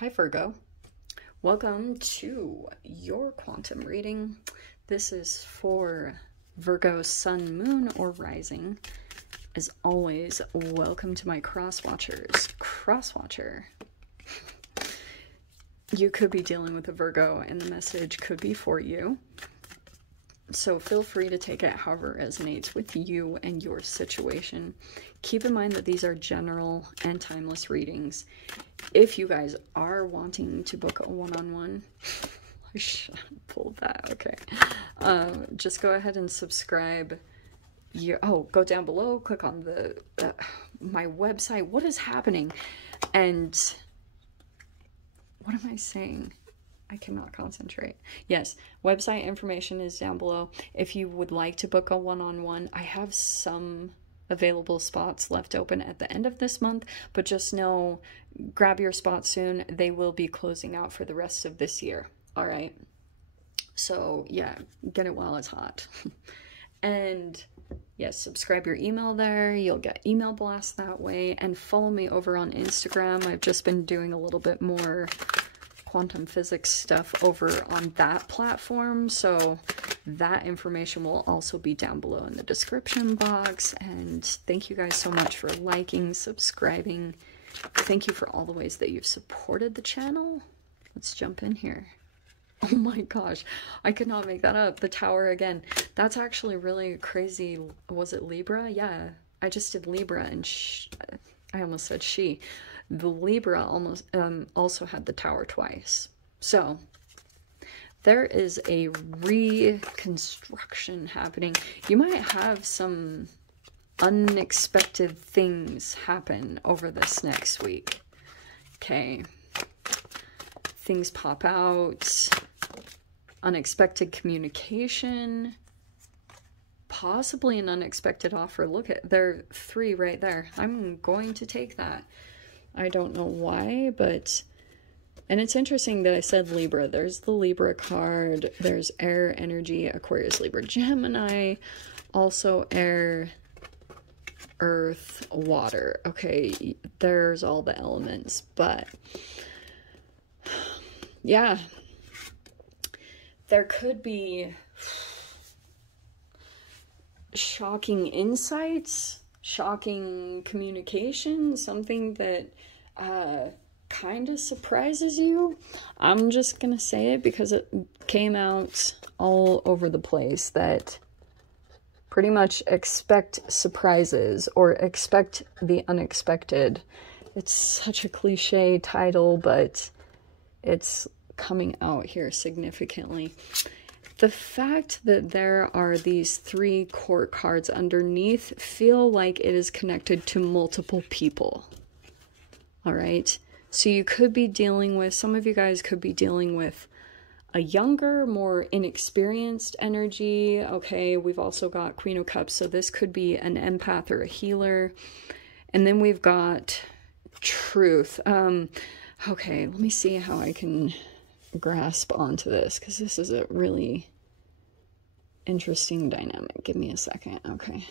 Hi Virgo, welcome to your quantum reading. This is for Virgo Sun, Moon, or Rising. As always, welcome to my cross-watchers. Cross-watcher. You could be dealing with a Virgo and the message could be for you. So feel free to take it however resonates with you and your situation. Keep in mind that these are general and timeless readings. If you guys are wanting to book a one-on-one, I should have pulled that, okay. Just go ahead and subscribe. Go down below, click on the my website. What is happening? And what am I saying? I cannot concentrate. Yes, website information is down below. If you would like to book a one-on-one, I have some available spots left open at the end of this month, but just know, grab your spot soon. They will be closing out for the rest of this year. All right. So yeah, get it while it's hot. And yes, subscribe your email there. You'll get email blasts that way. And follow me over on Instagram. I've just been doing a little bit more quantum physics stuff over on that platform, so that information will also be down below in the description box. And thank you guys so much for liking, subscribing. Thank you for all the ways that you've supported the channel. Let's jump in here. Oh my gosh, I could not make that up. The tower again. That's actually really crazy. Was it Libra? Yeah, I just did Libra and I almost said she. The Libra almost also had the tower twice. So there is a reconstruction happening. You might have some unexpected things happen over this next week. Okay. Things pop out. Unexpected communication. Possibly an unexpected offer. Look at, there are 3 right there. I'm going to take that. I don't know why, but, and it's interesting that I said Libra. There's the Libra card. There's air, energy, Aquarius, Libra, Gemini. Also air, earth, water. Okay, there's all the elements, but yeah, there could be shocking insights, shocking communication, something that kind of surprises you. I'm just gonna say it because it came out all over the place, that pretty much expect surprises or expect the unexpected. It's such a cliche title, but it's coming out here significantly. The fact that there are these 3 court cards underneath feel like it is connected to multiple people. All right. So you could be dealing with, some of you guys could be dealing with a younger, more inexperienced energy. Okay. We've also got Queen of Cups. So this could be an empath or a healer. And then we've got truth. Okay. Let me see how I can grasp onto this, because this is a really interesting dynamic. Give me a second. Okay.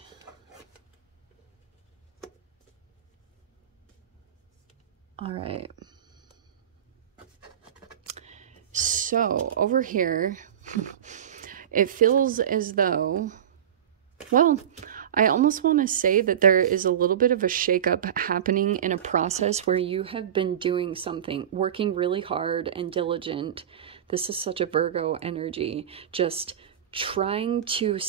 All right. So over here, it feels as though, well, I almost want to say that there is a little bit of a shakeup happening in a process where you have been doing something, working really hard and diligent. This is such a Virgo energy, just trying to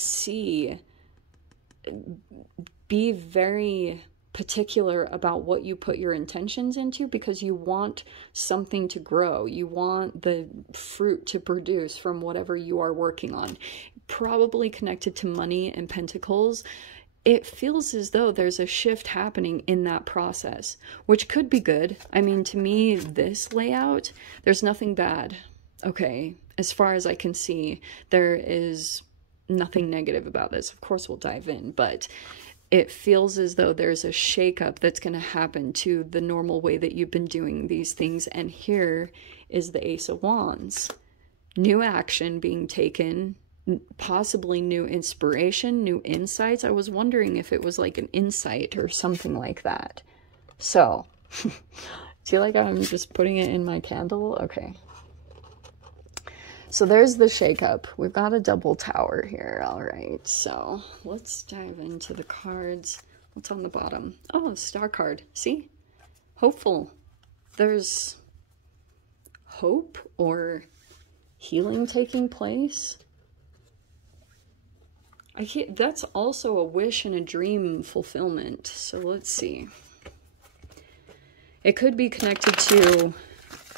be very particular about what you put your intentions into, because you want something to grow. You want the fruit to produce from whatever you are working on. Probably connected to money and pentacles. It feels as though there's a shift happening in that process, which could be good. I mean, to me, this layout, there's nothing bad. Okay, as far as I can see, there is nothing negative about this. Of course, we'll dive in, but it feels as though there's a shakeup that's going to happen to the normal way that you've been doing these things. And here is the Ace of Wands. New action being taken, possibly new inspiration, new insights. I was wondering if it was like an insight or something like that. So See, like I'm just putting it in my candle? Okay. So there's the shakeup. We've got a double tower here. All right, so let's dive into the cards. What's on the bottom? Oh, a star card. See? Hopeful. There's hope or healing taking place. That's also a wish and a dream fulfillment. So let's see. It could be connected to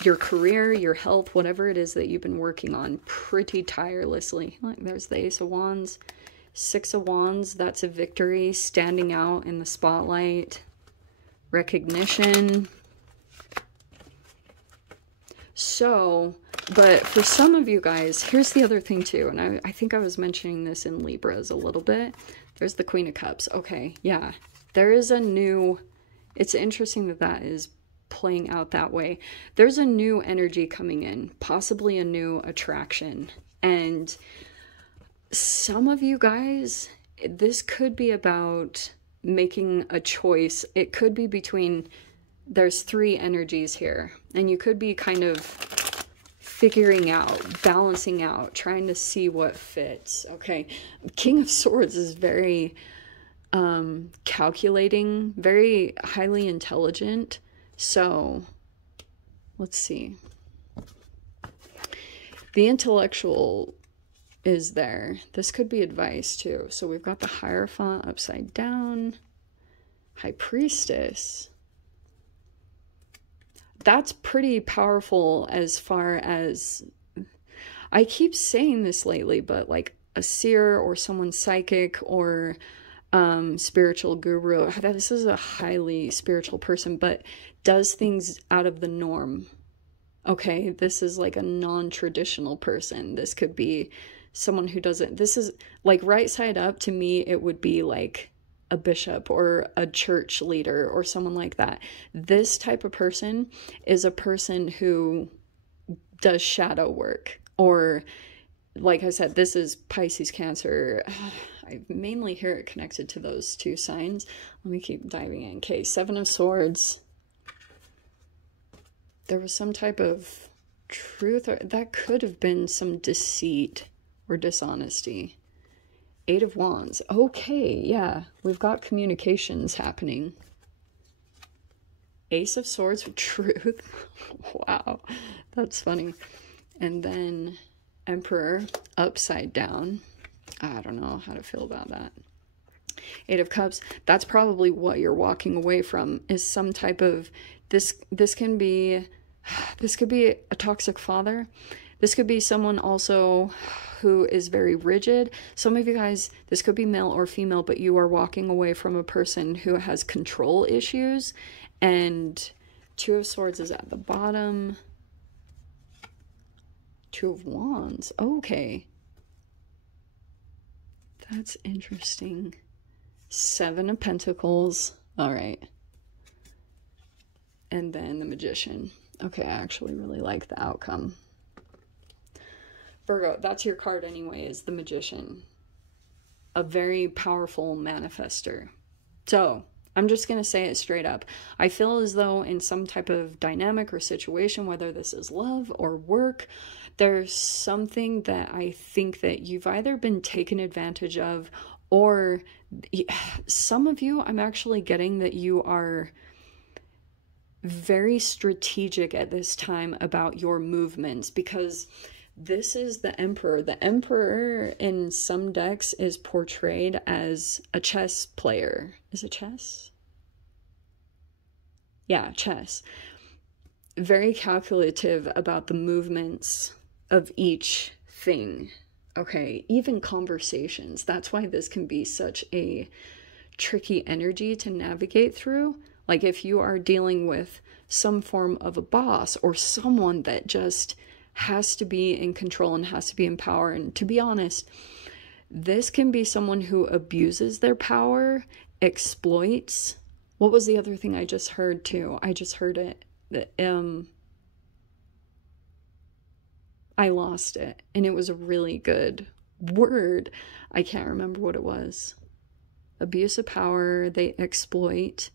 your career, your health, whatever it is that you've been working on pretty tirelessly. Like there's the Ace of Wands, Six of Wands. That's a victory, standing out in the spotlight, recognition. So, but for some of you guys, here's the other thing too, and I think I was mentioning this in Libras a little bit. There's the Queen of Cups. Okay, yeah. There is a new, it's interesting that that is playing out that way. There's a new energy coming in, possibly a new attraction. And some of you guys, this could be about making a choice. It could be between, there's three energies here, and you could be kind of figuring out, balancing out, trying to see what fits. Okay, King of Swords is very calculating, very highly intelligent. So let's see. The intellectual is there. This could be advice too. So we've got the Hierophant upside down, High Priestess. That's pretty powerful as far as, I keep saying this lately, but like a seer or someone psychic or spiritual guru. This is a highly spiritual person, but does things out of the norm. Okay, this is like a non-traditional person. This could be someone who doesn't, this is like right side up to me, it would be like a bishop or a church leader or someone like that. This type of person is a person who does shadow work, or like I said, this is Pisces, Cancer. I mainly hear it connected to those two signs. Let me keep diving in. Okay, Seven of Swords. There was some type of truth, or that could have been some deceit or dishonesty. Eight of Wands. Okay, yeah, we've got communications happening. Ace of Swords with truth. Wow, that's funny. And then Emperor upside down. I don't know how to feel about that. Eight of Cups. That's probably what you're walking away from, is some type of, this could be a toxic father. This could be someone also who is very rigid. Some of you guys, this could be male or female, but you are walking away from a person who has control issues. And Two of Swords is at the bottom. Two of Wands. Okay. That's interesting. Seven of Pentacles. All right. And then the Magician. Okay, I actually really like the outcome. Virgo, that's your card anyway, is the Magician. A very powerful manifester. So, I'm just going to say it straight up. I feel as though in some type of dynamic or situation, whether this is love or work, there's something that I think that you've either been taken advantage of, or some of you, I'm actually getting that you are very strategic at this time about your movements, because this is the Emperor. The Emperor in some decks is portrayed as a chess player. Is it chess? Yeah, chess. Very calculative about the movements of each thing. Okay, even conversations. That's why this can be such a tricky energy to navigate through. Like if you are dealing with some form of a boss or someone that just has to be in control and has to be in power. And to be honest, this can be someone who abuses their power, exploits. What was the other thing I just heard too? I just heard it. I lost it, and it was a really good word. I can't remember what it was. Abuse of power, they exploit.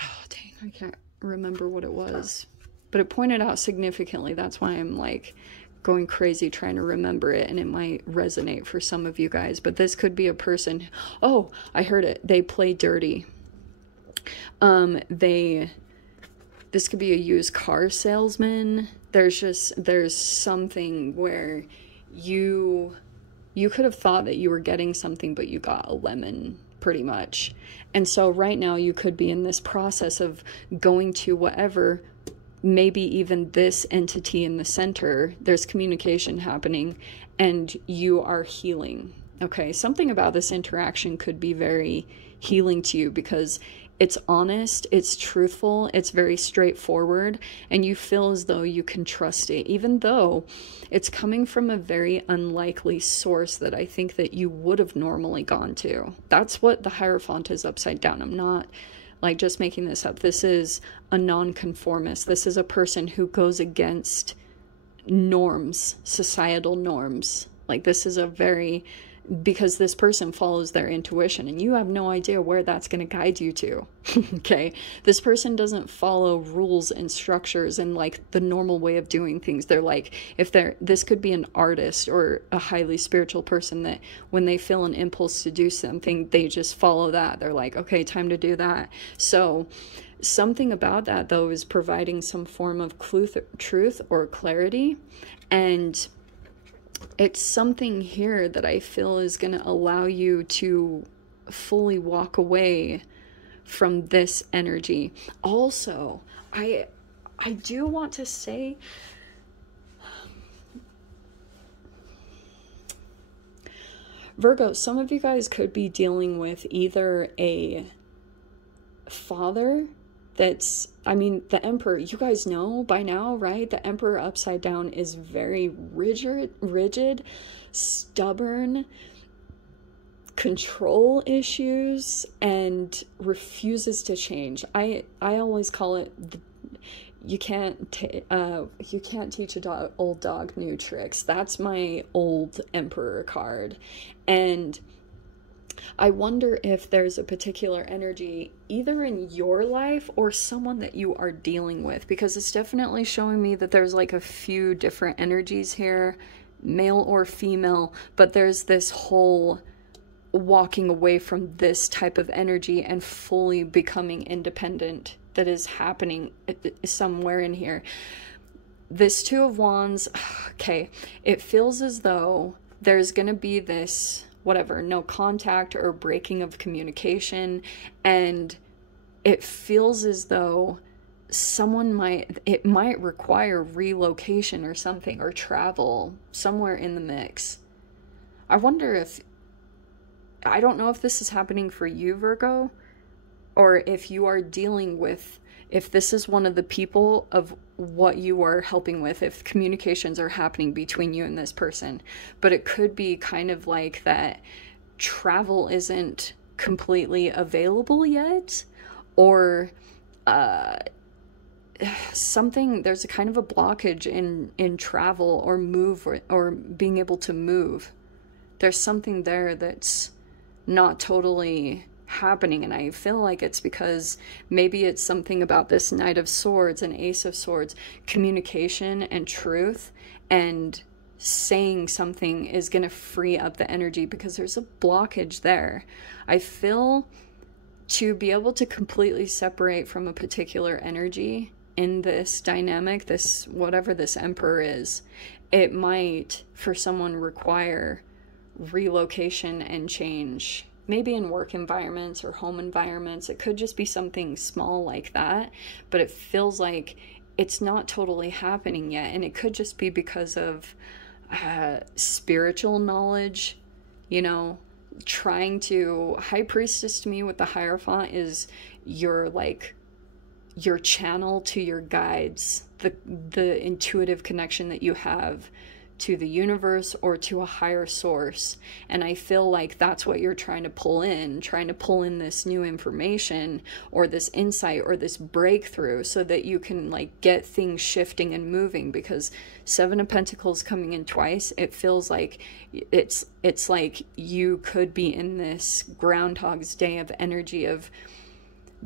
Oh, dang, I can't. remember what it was, but it pointed out significantly. That's why I'm like going crazy trying to remember it, and it might resonate for some of you guys. But this could be a person. Oh, I heard it. They play dirty. This could be a used car salesman. There's something where you could have thought that you were getting something, but you got a lemon, pretty much. And so right now you could be in this process of going to whatever, maybe even this entity in the center. There's communication happening and you are healing. Okay, something about this interaction could be very healing to you because it's honest, it's truthful, it's very straightforward, and you feel as though you can trust it, even though it's coming from a very unlikely source that I think that you would have normally gone to. That's what the Hierophant is upside down. I'm not like just making this up. This is a nonconformist. This is a person who goes against norms, societal norms. Like this is a very, because this person follows their intuition and you have no idea where that's going to guide you to. Okay, this person doesn't follow rules and structures and like the normal way of doing things. They're like, this could be an artist or a highly spiritual person that when they feel an impulse to do something, they just follow that. They're like, okay, time to do that. So something about that though is providing some form of truth or clarity, and it's something here that I feel is going to allow you to fully walk away from this energy. Also, I do want to say, Virgo, some of you guys could be dealing with either a father that's, I mean, the Emperor, you guys know by now, right? The Emperor upside down is very rigid, stubborn, control issues, and refuses to change. I always call it, you can't teach a old dog new tricks. That's my old Emperor card. And I wonder if there's a particular energy either in your life or someone that you are dealing with, because it's definitely showing me that there's like a few different energies here, male or female, but there's this whole walking away from this type of energy and fully becoming independent that is happening somewhere in here. This Two of Wands, okay, it feels as though there's gonna be this whatever, no contact or breaking of communication, and it feels as though it might require relocation or something, or travel somewhere in the mix. I wonder if, I don't know if this is happening for you, Virgo, or if you are dealing with, if this is one of the people of what you are helping with, if communications are happening between you and this person. But it could be kind of like that travel isn't completely available yet, or something, there's a kind of a blockage in travel or move, or being able to move. There's something there that's not totally happening, and I feel like it's because maybe it's something about this Knight of Swords and Ace of Swords, communication and truth, and saying something is going to free up the energy because there's a blockage there. I feel to be able to completely separate from a particular energy in this dynamic, this whatever this Emperor is, it might for someone require relocation and change. Maybe in work environments or home environments. It could just be something small like that, but it feels like it's not totally happening yet. And it could just be because of spiritual knowledge, you know, trying to, High Priestess to me with the Hierophant is your channel to your guides, the intuitive connection that you have to the universe or to a higher source. And I feel like that's what you're trying to pull in this new information or this insight or this breakthrough, so that you can like get things shifting and moving. Because Seven of Pentacles coming in twice, it feels like it's like you could be in this Groundhog's Day of energy of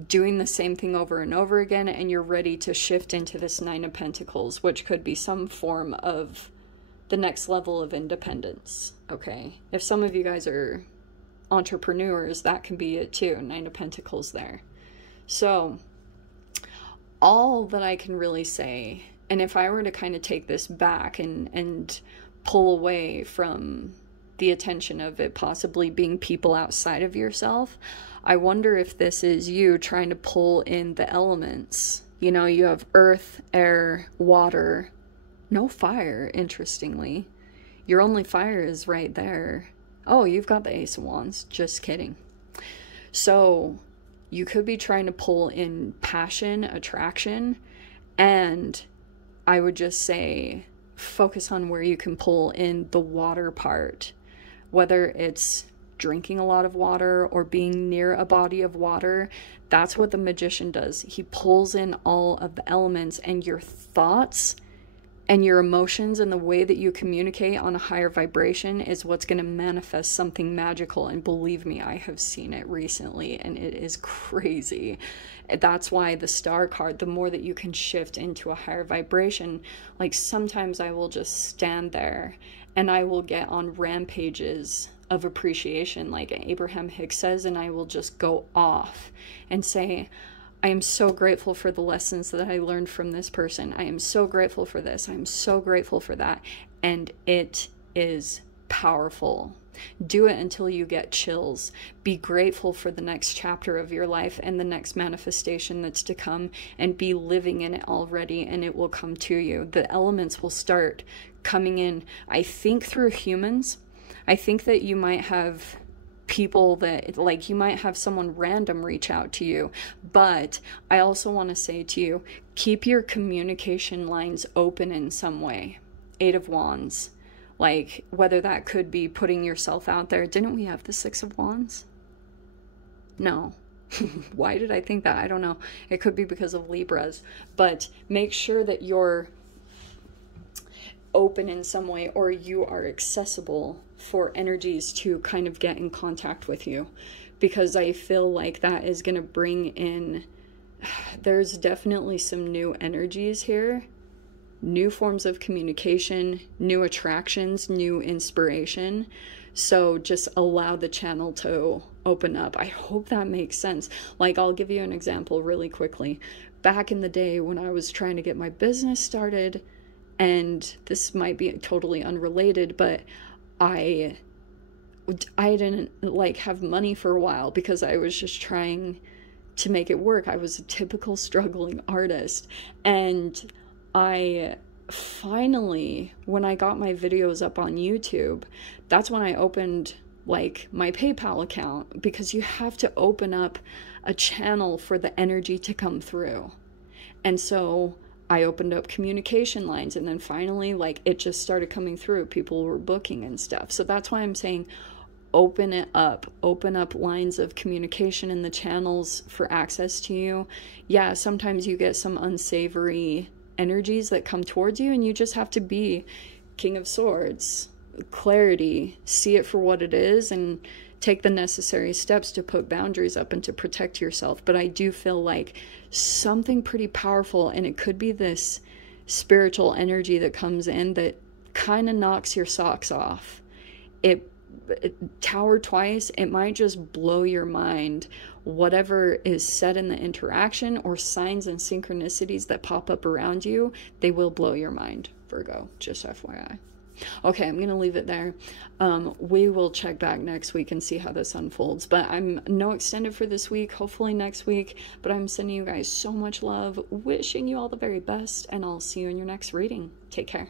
doing the same thing over and over again, and you're ready to shift into this Nine of Pentacles, which could be some form of the next level of independence, okay? If some of you guys are entrepreneurs, that can be it too. Nine of Pentacles there. So all that I can really say, and if I were to kind of take this back and pull away from the attention of it possibly being people outside of yourself, I wonder if this is you trying to pull in the elements. You know, you have earth, air, water, no fire, interestingly. Your only fire is right there. Oh, you've got the Ace of Wands. Just kidding. So you could be trying to pull in passion, attraction, and I would just say focus on where you can pull in the water part, whether it's drinking a lot of water or being near a body of water. That's what the Magician does. He pulls in all of the elements, and your thoughts and your emotions and the way that you communicate on a higher vibration is what's going to manifest something magical. And believe me, I have seen it recently, and it is crazy. That's why the Star card, the more that you can shift into a higher vibration, like sometimes I will just stand there and I will get on rampages of appreciation, like Abraham Hicks says, and I will just go off and say, I am so grateful for the lessons that I learned from this person. I am so grateful for this. I'm so grateful for that. And it is powerful. Do it until you get chills. Be grateful for the next chapter of your life and the next manifestation that's to come, and be living in it already, and it will come to you. The elements will start coming in. I think through humans. I think that you might have people that, like, you might have someone random reach out to you, but I also want to say to you, keep your communication lines open in some way. Eight of Wands, like whether that could be putting yourself out there. Didn't we have the Six of Wands? No. Why did I think that? I don't know. It could be because of Libras, but make sure that you're open in some way, or you are accessible for energies to kind of get in contact with you, because I feel like that is going to bring in, there's definitely some new energies here, new forms of communication, new attractions, new inspiration. So just allow the channel to open up. I hope that makes sense. Like, I'll give you an example really quickly. Back in the day when I was trying to get my business started, and this might be totally unrelated, but I didn't like have money for a while because I was just trying to make it work. I was a typical struggling artist, and I finally, when I got my videos up on YouTube, that's when I opened like my PayPal account, because you have to open up a channel for the energy to come through. And so I opened up communication lines, and then finally, like, it just started coming through. People were booking and stuff. So that's why I'm saying open it up. Open up lines of communication in the channels for access to you. Yeah, sometimes you get some unsavory energies that come towards you, and you just have to be King of Swords. Clarity. See it for what it is, and take the necessary steps to put boundaries up and to protect yourself. But I do feel like something pretty powerful, and it could be this spiritual energy that comes in that kind of knocks your socks off. It Tower twice, it might just blow your mind. Whatever is said in the interaction, or signs and synchronicities that pop up around you, they will blow your mind, Virgo, just FYI. Okay, I'm going to leave it there. We will check back next week and see how this unfolds. But I'm no extended for this week, hopefully next week. But I'm sending you guys so much love, wishing you all the very best, and I'll see you in your next reading. Take care.